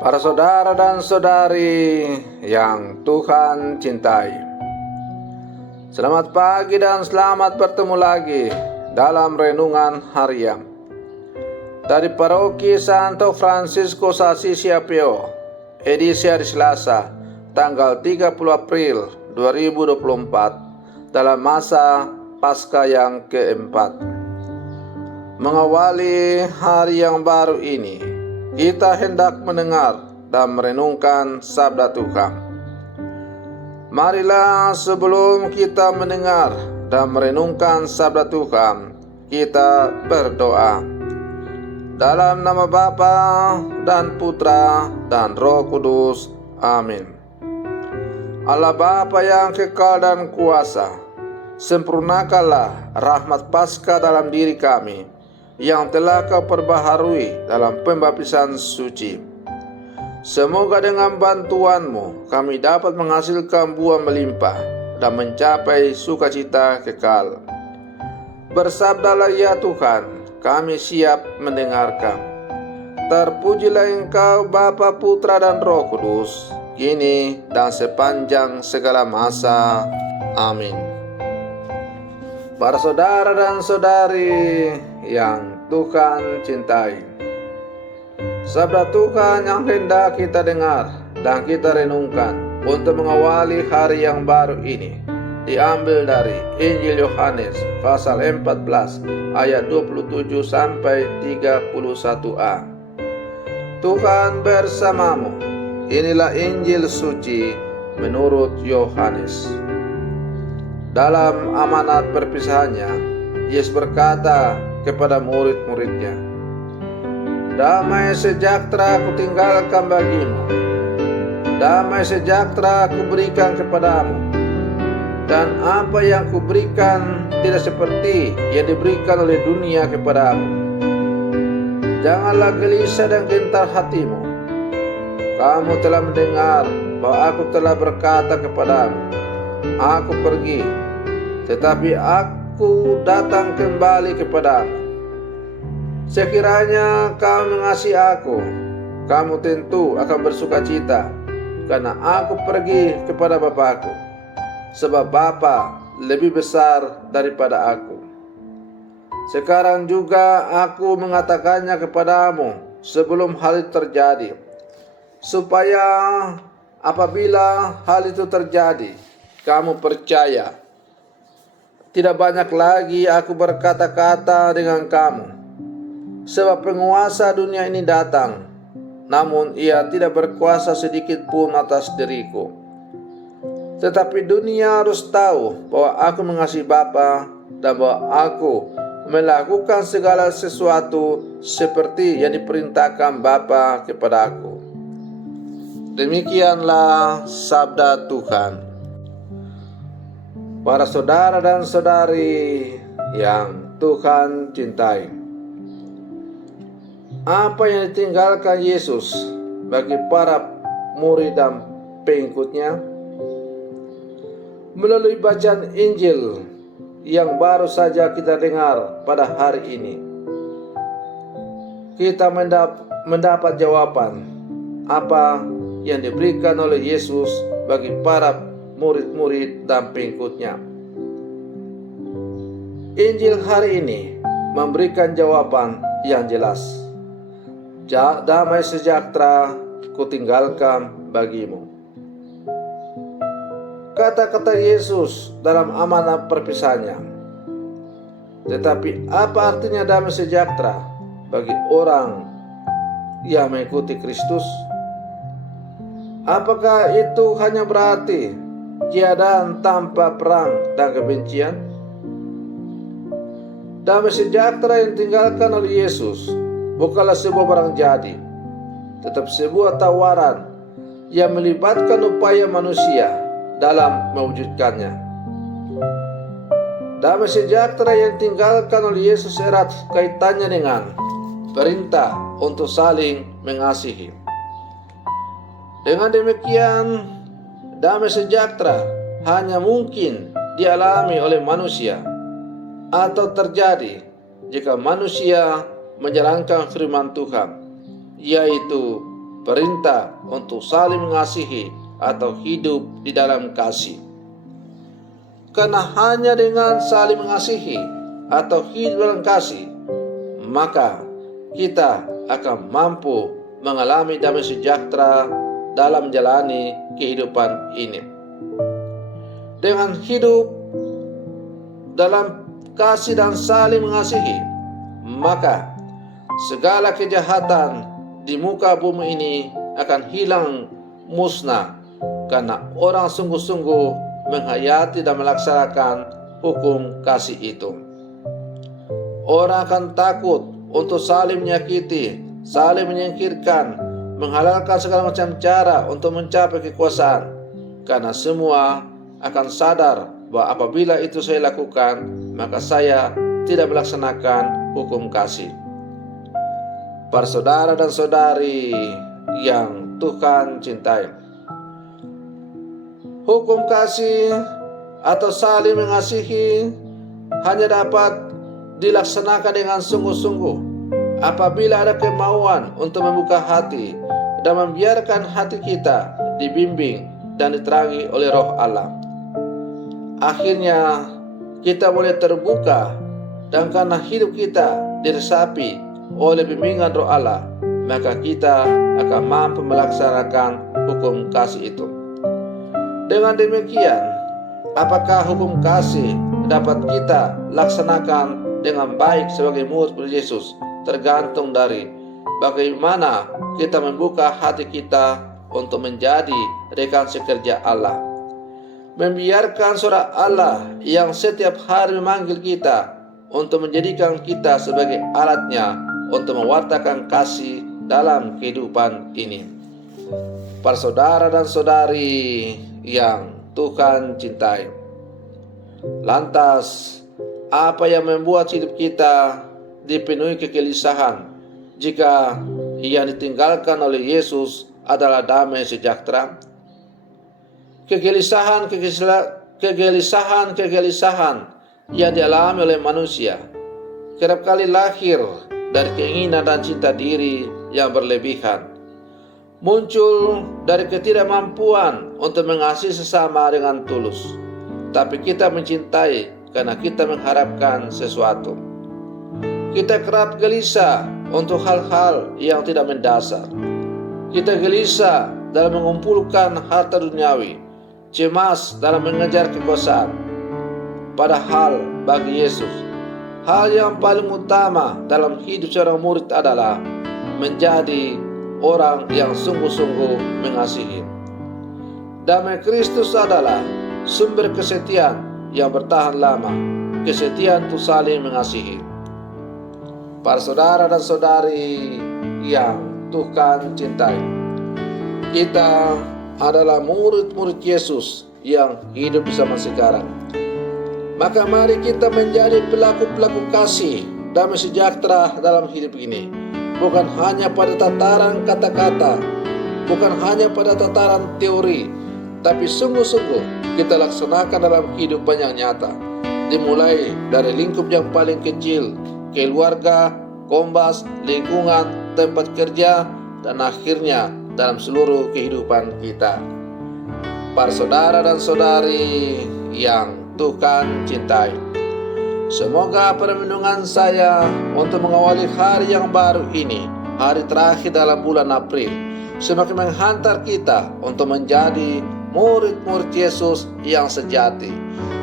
Para saudara dan saudari yang Tuhan cintai, selamat pagi dan selamat bertemu lagi dalam renungan harian dari Paroki Santo Fransisco Assisi Apio, edisi hari Selasa, tanggal 30 April 2024, dalam masa Paskah yang keempat. Mengawali hari yang baru ini, kita hendak mendengar dan merenungkan sabda Tuhan. Marilah sebelum kita mendengar dan merenungkan sabda Tuhan, kita berdoa. Dalam nama Bapa dan Putra dan Roh Kudus. Amin. Allah Bapa yang kekal dan kuasa, sempurnakanlah rahmat Paskah dalam diri kami yang telah Kau perbaharui dalam pembaptisan suci. Semoga dengan bantuan-Mu kami dapat menghasilkan buah melimpah dan mencapai sukacita kekal. Bersabdalah ya Tuhan, kami siap mendengarkan. Terpujilah Engkau Bapa, Putra dan Roh Kudus, kini dan sepanjang segala masa. Amin. Para saudara dan saudari yang Tuhan cintai, sabda Tuhan yang hendak kita dengar dan kita renungkan untuk mengawali hari yang baru ini diambil dari Injil Yohanes pasal 14 ayat 27 sampai 31a. Tuhan bersamamu. Inilah Injil suci menurut Yohanes. Dalam amanat perpisahannya, Yesus berkata kepada murid-muridnya, "Damai sejahtera aku tinggalkan bagimu, damai sejahtera aku berikan kepadamu, dan apa yang kuberikan tidak seperti yang diberikan oleh dunia kepadamu. Janganlah gelisah dan gentar hatimu. Kamu telah mendengar bahwa aku telah berkata kepadamu, aku pergi, tetapi aku datang kembali kepadamu. Sekiranya kamu mengasihi aku, kamu tentu akan bersukacita, karena aku pergi kepada Bapa-Ku, sebab Bapa lebih besar daripada aku. Sekarang juga aku mengatakannya kepadamu sebelum hal itu terjadi, supaya apabila hal itu terjadi, kamu percaya. Tidak banyak lagi aku berkata-kata dengan kamu, sebab penguasa dunia ini datang, namun ia tidak berkuasa sedikit pun atas diriku. Tetapi dunia harus tahu bahwa aku mengasihi Bapa dan bahwa aku melakukan segala sesuatu seperti yang diperintahkan Bapa kepada aku." Demikianlah sabda Tuhan. Para saudara dan saudari yang Tuhan cintai, apa yang ditinggalkan Yesus bagi para murid dan pengikutnya? Melalui bacaan Injil yang baru saja kita dengar pada hari ini, kita mendapat jawaban apa yang diberikan oleh Yesus bagi para murid-murid dan pengikutnya. Injil hari ini memberikan jawaban yang jelas. Damai sejahtera kutinggalkan bagimu. Kata-kata Yesus dalam amanat perpisahannya. Tetapi apa artinya damai sejahtera bagi orang yang mengikuti Kristus? Apakah itu hanya berarti keadaan tanpa perang dan kebencian? Damai sejahtera yang ditinggalkan oleh Yesus bukanlah sebuah barang jadi, tetap sebuah tawaran yang melibatkan upaya manusia dalam mewujudkannya. Damai sejahtera yang ditinggalkan oleh Yesus erat kaitannya dengan perintah untuk saling mengasihi. Dengan demikian, damai sejahtera hanya mungkin dialami oleh manusia atau terjadi jika manusia menjalankan firman Tuhan, yaitu perintah untuk saling mengasihi atau hidup di dalam kasih. Karena hanya dengan saling mengasihi atau hidup dalam kasih, maka kita akan mampu mengalami damai sejahtera dalam menjalani kehidupan ini. Dengan hidup dalam kasih dan saling mengasihi, maka segala kejahatan di muka bumi ini akan hilang musnah, karena orang sungguh-sungguh menghayati dan melaksanakan hukum kasih itu. Orang akan takut untuk saling menyakiti, saling menyingkirkan, menghalalkan segala macam cara untuk mencapai kekuasaan, karena semua akan sadar bahwa apabila itu saya lakukan, maka saya tidak melaksanakan hukum kasih. Para saudara dan saudari yang Tuhan cintai, hukum kasih atau saling mengasihi hanya dapat dilaksanakan dengan sungguh-sungguh apabila ada kemauan untuk membuka hati dan membiarkan hati kita dibimbing dan diterangi oleh Roh Allah. Akhirnya kita boleh terbuka, dan karena hidup kita diresapi oleh bimbingan Roh Allah, maka kita akan mampu melaksanakan hukum kasih itu. Dengan demikian, apakah hukum kasih dapat kita laksanakan dengan baik sebagai murid Yesus? Tergantung dari bagaimana kita membuka hati kita untuk menjadi rekan sekerja Allah, membiarkan suara Allah yang setiap hari memanggil kita untuk menjadikan kita sebagai alatnya untuk mewartakan kasih dalam kehidupan ini. Para saudara dan saudari yang Tuhan cintai, lantas apa yang membuat hidup kita dipenuhi kegelisahan jika yang ditinggalkan oleh Yesus adalah damai sejahtera? Kegelisahan yang dialami oleh manusia kerap kali lahir dari keinginan dan cinta diri yang berlebihan, muncul dari ketidakmampuan untuk mengasihi sesama dengan tulus. Tapi kita mencintai karena kita mengharapkan sesuatu. Kita kerap gelisah untuk hal-hal yang tidak mendasar. Kita gelisah dalam mengumpulkan harta duniawi, cemas dalam mengejar kekuasaan. Padahal bagi Yesus, hal yang paling utama dalam hidup seorang murid adalah menjadi orang yang sungguh-sungguh mengasihi. Damai Kristus adalah sumber kesetiaan yang bertahan lama, kesetiaan untuk saling mengasihi. Para saudara dan saudari yang Tuhan cintai, kita adalah murid-murid Yesus yang hidup di zaman sekarang. Maka mari kita menjadi pelaku-pelaku kasih damai sejahtera dalam hidup ini. Bukan hanya pada tataran kata-kata, bukan hanya pada tataran teori, tapi sungguh-sungguh kita laksanakan dalam kehidupan yang nyata. Dimulai dari lingkup yang paling kecil, keluarga, kombas, lingkungan, tempat kerja, dan akhirnya dalam seluruh kehidupan kita. Para saudara dan saudari yang Tuhan cintai, semoga perlindungan saya untuk mengawali hari yang baru ini, hari terakhir dalam bulan April, semakin menghantar kita untuk menjadi murid-murid Yesus yang sejati,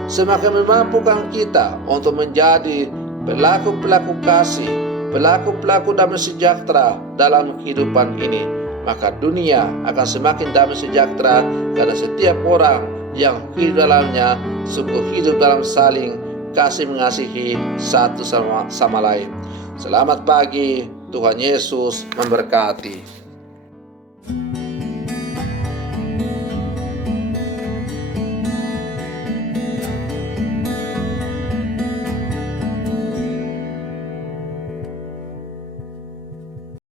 semakin memampukan kita untuk menjadi pelaku-pelaku kasih, pelaku-pelaku damai sejahtera dalam kehidupan ini. Maka dunia akan semakin damai sejahtera karena setiap orang yang hidup dalamnya sungguh hidup dalam saling kasih mengasihi satu sama lain. Selamat pagi, Tuhan Yesus memberkati.